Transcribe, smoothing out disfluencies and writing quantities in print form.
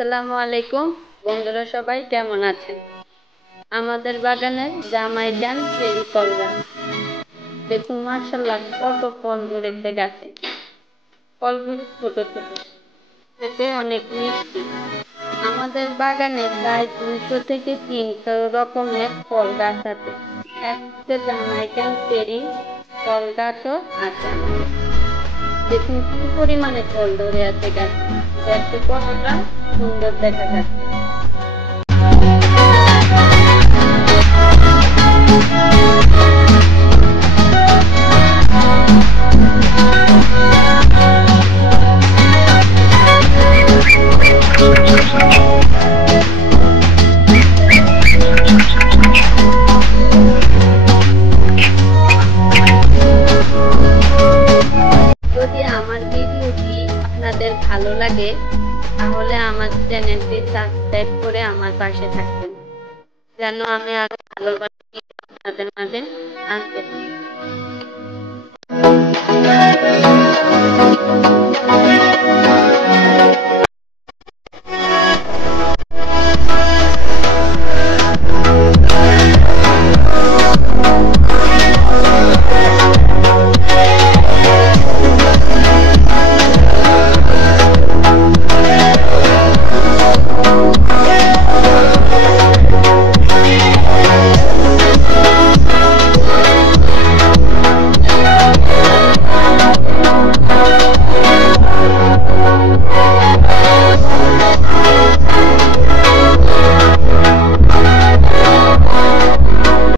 আসসালামু আলাইকুম। বন্ধুরা সবাই কেমন আছেন? আমাদের বাগানে জামাই জান চেরি ফল গাছ। দেখুন মাশাআল্লাহ কত ফল ধরেছে গাছে। ফলগুলো ছোট ছোট, খেতে অনেক মিষ্টি। আমাদের বাগানে প্রায় 200 থেকে 300 রকমের ফল গাছ আছে। একসাথে জামাই জান চেরি ফল গাছও আছে। দেখুন কি পরিমাণে ফল ধরে আছে গাছে। গাছটি কতটা সুন্দর দেখা যাচ্ছে। যদি আমার ভিডিওটি আপনাদের ভালো লাগে তাহলে আমার চ্যানেলটি সাবস্ক্রাইব করে আমার পাশে থাকবেন, যেন আমি আরো ভালো ভালো ভিডিও আপনাদের মাঝে আনতে পারি।